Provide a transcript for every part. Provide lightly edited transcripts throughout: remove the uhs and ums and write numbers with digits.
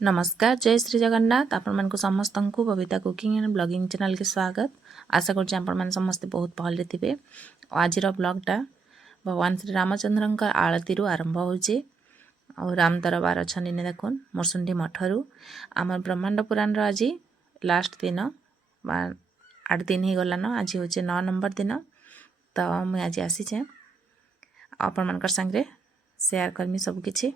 नमस्कार जय श्री जगन्नाथ आपण समस्त को Babita cooking and blogging channel के स्वागत। आशा कर आपण समस्ते बहुत भले थे। आज ब्लॉगटा भगवान श्री रामचंद्र आलती आरंभ होचे और राम दरबार अच्छा देखुन मुरसुंडी मठरू आम ब्रह्मांड पुराण आज लास्ट दिन 8 दिन ही गलान। आज हूँ 9 नंबर दिन। तो मुझे आज आसीचे आपण सांगे शेयर करमी सबकि।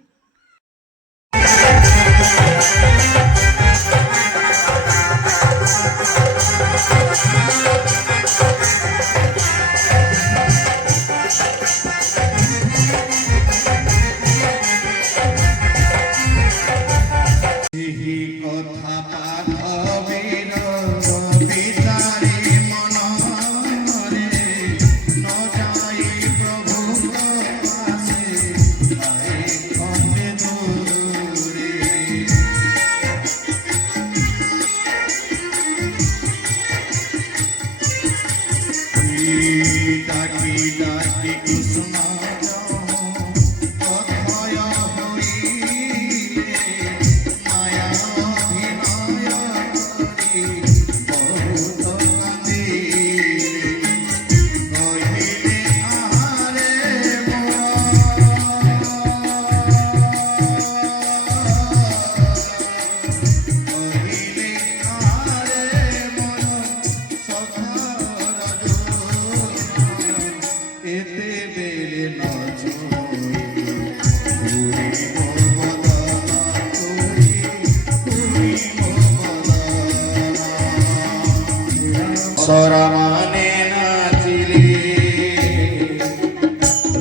সরমানে নাচিলি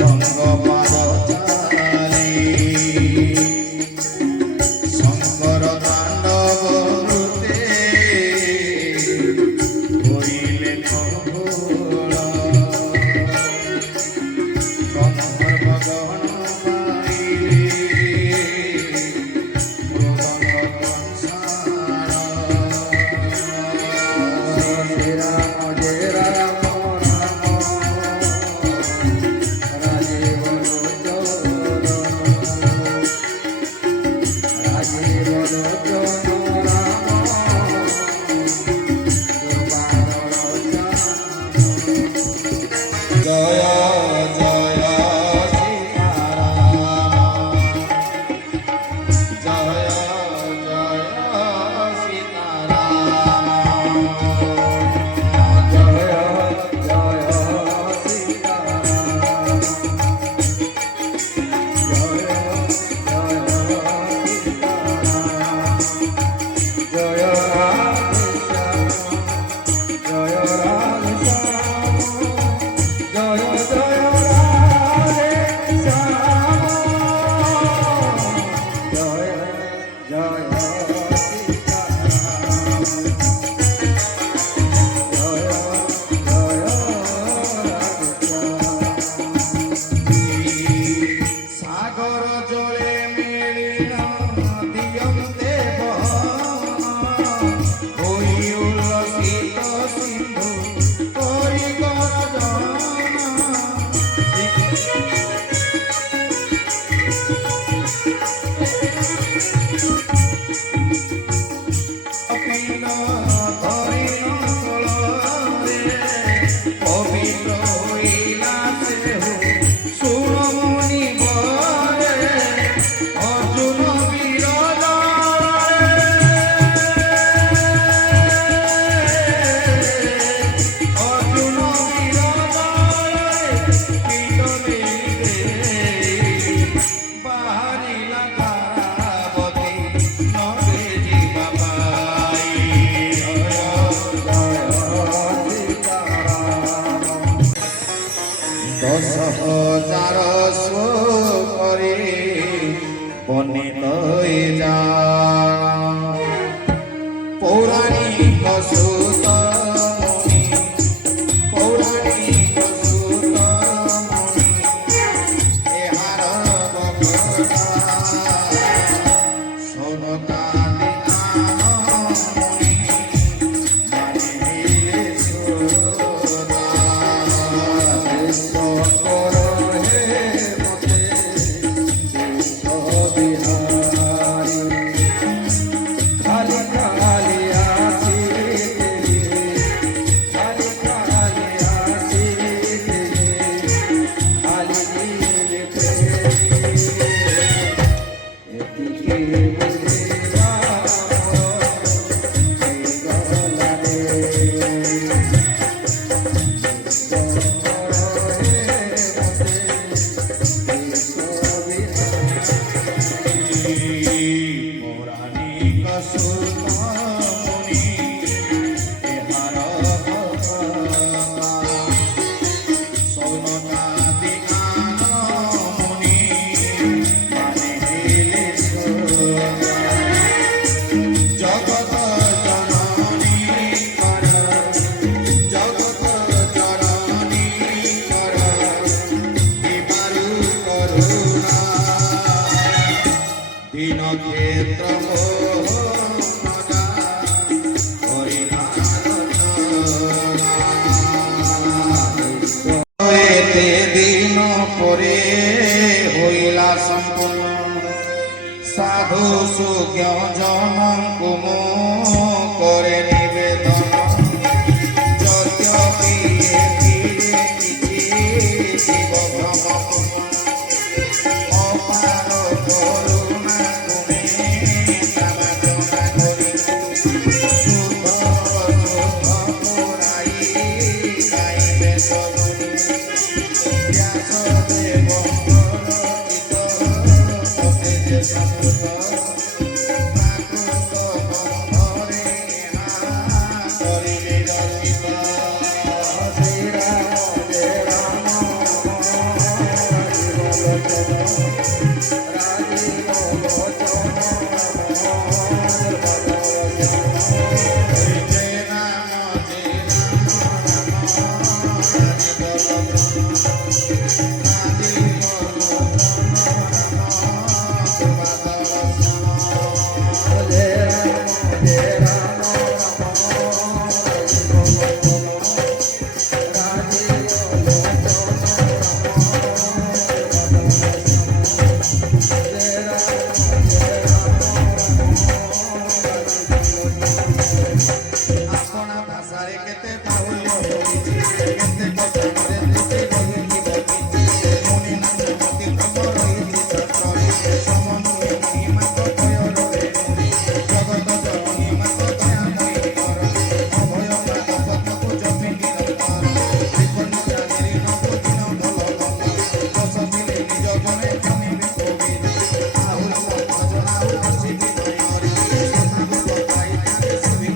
রঙ্গ পাদচারি শঙ্কর তাণ্ডব নৃত্যে হইলে কভোল গন্ধর্ব গহন ପୌରାଣିକ ସୁତମୁନି ଏହାର ସୌନକାଦି ଆନମୁନି ମାନିଲେ ଜଗତ ଜନନୀ କର ଜଗତ ଜନନୀ କର ବିବାରୁ କରୁଣା দীন ক্ষেত্র এতে দিন পরে হইলা সম্পূর্ণ সাধু সুজ্ঞ জনଙ୍କୁ ମୁଁ করে নিবেদন যদ্যপি এଥିରେ କିଛି ଶିବ ଭ୍ରମ অপার করুণা গুণে তারা করি শুদ্ধ শুদ্ধ পুরাই গাইবে সগুণী ব্যাসদেব রচিত হতে যে সমুদ্র প্রাকৃত বন্ধরে করিবে রচিত শ্রীরাম আপনা ভাষারে কেতে বাহুল্য হইছে কেতে বচନରେ ত্রুটি রহিছি বকিছি মুনি নাম মতি ভ্রম রহিছি সত্তরে সমনুয়ে মহিমা কয় রবে মুনি জগত জননী মাত দয়াময়ী কর অভয় মাধবতকু জপে নিরন্তর ত্রিকোণ জানেরি নবদিন ভাল মন্দ দশ দিলে নিজ গণে জানিবে কবির আহুল ভজনা আসি বিনয়রি সভাগত পাই তাকে সেবিক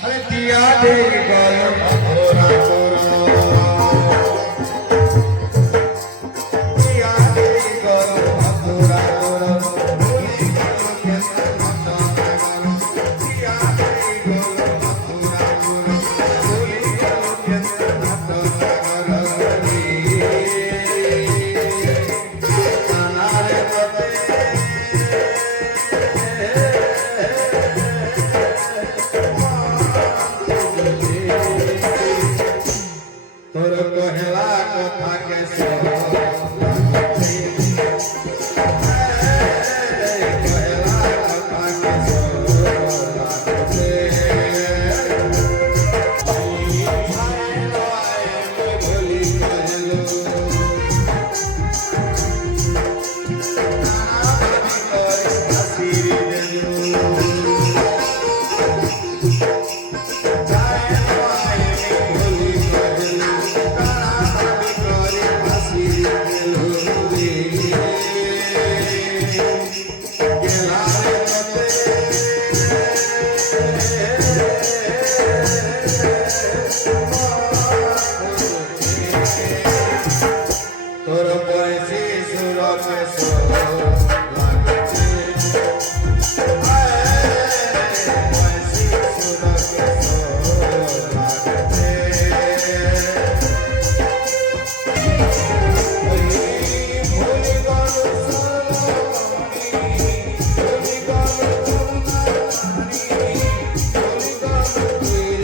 अरे दिया दे गल भोरा दिया दे गल भोरा दिया दे गल তোর কহেলা কথা কে তোর বয়সে সুরকে লাগছে বয়সে সুরকে লাগছে ভুলি গল সরলমণি ভুলি গল করুণামণি ভুলি গল তুই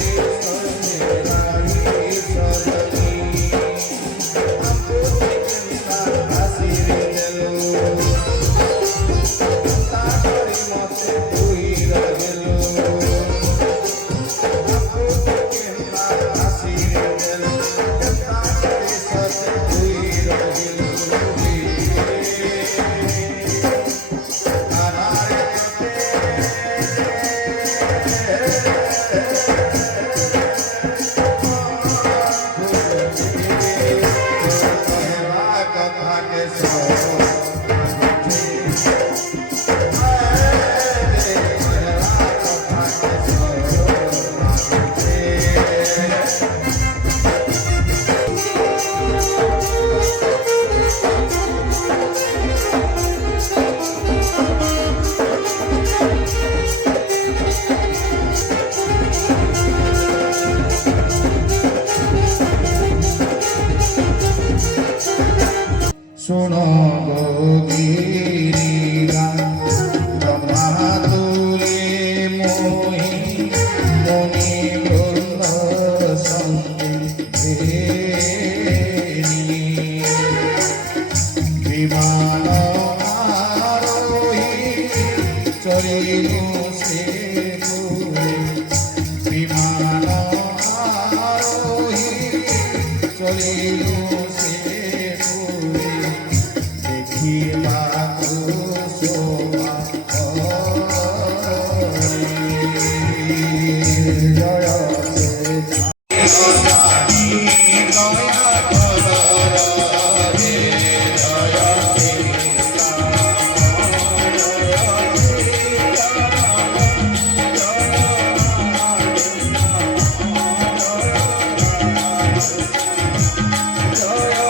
ବୋଲିଲୁ ସେ ପୁରୀ ଦେଖିବାକୁ ଶୋଭା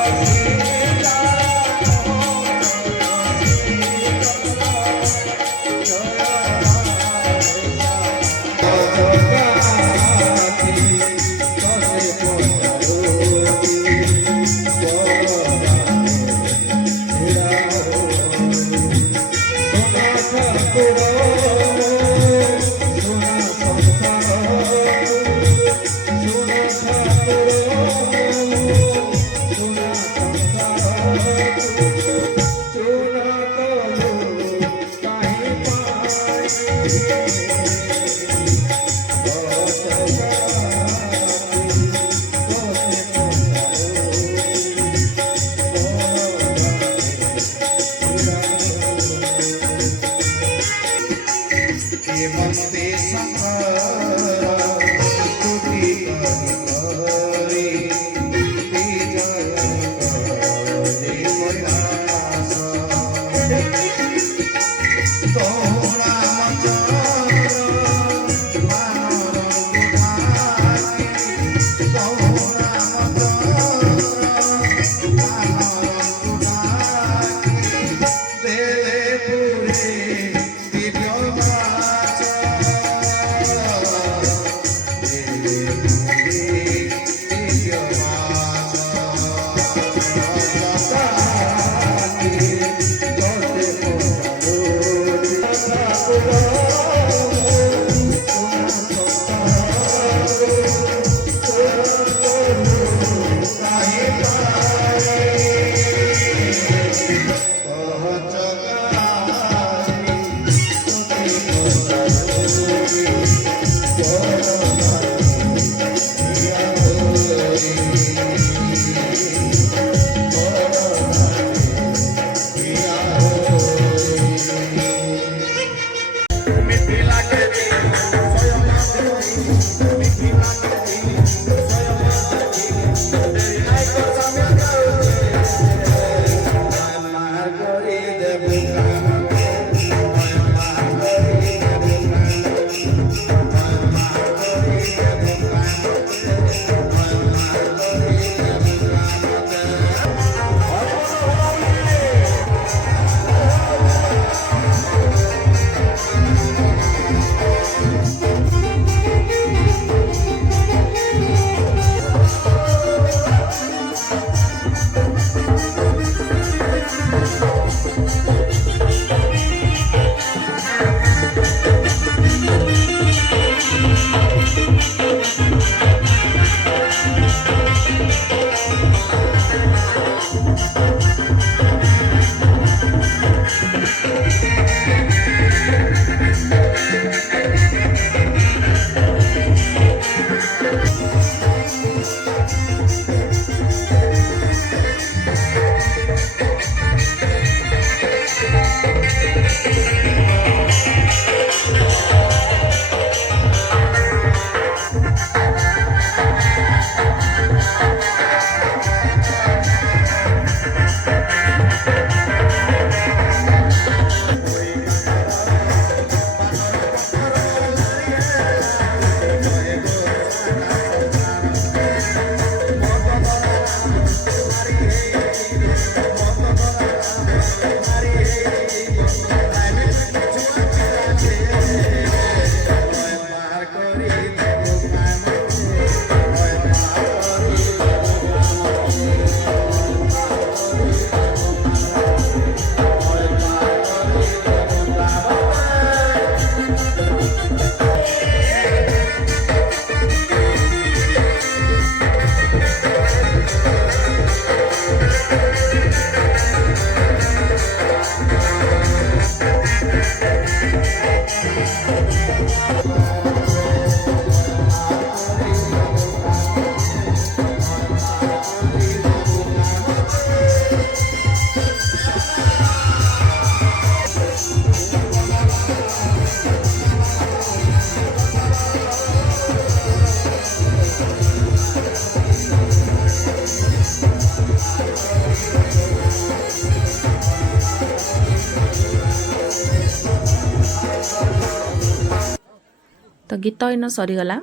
तो गीत इन सरीगला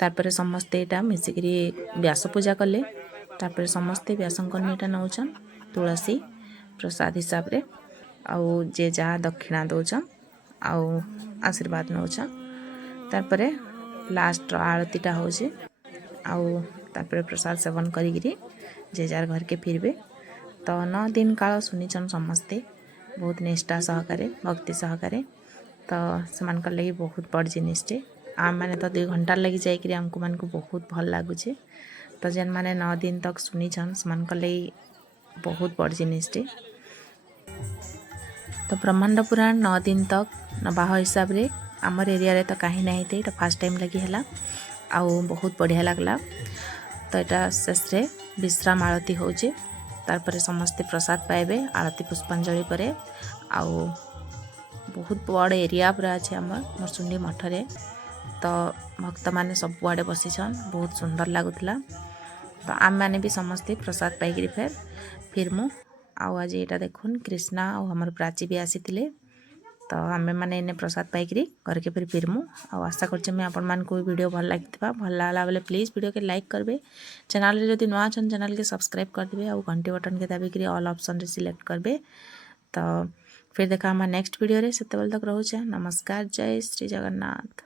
तापर समस्ते यहाँ मिसिकी व्यास पूजा कले तापर समस्ते व्यासंकर इटा नौचन तुलसी प्रसाद हिसाब रे आउ जे जहाँ दक्षिणा दौचन आउ आशीर्वाद नौचन तापर लास्ट आरतीटा हो तापर प्रसाद सेवन करी जे जार घर के फिरबे तो 9 दिन काल सुनिचन समस्ते बहुत निष्ठा सहकारे भक्ति सहकारे तो से लगी बहुत बड़ जिनिसटे आम मैंने तो 2 घंटा लगी जाकि आमको मान को बहुत भल लगुचे तो जेन मैंने 9 दिन तक सुनिचन से लगी बहुत बड़ जिनिसटे तो ब्रह्मांड पुराण 9 दिन तक नबाह हिसाब रे आमर एरिया रे तो कहीं नहीं थे फर्स्ट टाइम लगी है आउ बहुत बढ़िया लगला तो यहाँ शेष रे विश्राम आरती होचे तारपरे समस्ते प्रसाद पाइबे आरती पुष्पांजलि करे आउ बहुत बड़ एरिया पूरा अच्छे आमर मरसुंडी मठरे तो भक्त माने सब आड़े बसीछन बहुत सुंदर लगुला तो आम मैंने भी समस्ते प्रसाद पाइक फिर मु आउ आज यहाँ देखुन कृष्णा और हमर प्राची भी आसी तो आमे मैंने इन्हें प्रसाद पाइक घर के फिर फिरमु आशा करछे मैं आपण मान को वीडियो भल लगी भल लगा बेले प्लीज वीडियो के लाइक करबे चैनल रे जदि नुआ छन चैनल के सब्सक्राइब कर देबे और घंटी बटन के दाबी ऑल ऑप्शन रे सिलेक्ट करबे तो फिर देखा हम नेक्स्ट वीडियो रे सेते बेल तक रहूचे नमस्कार जय श्री जगन्नाथ।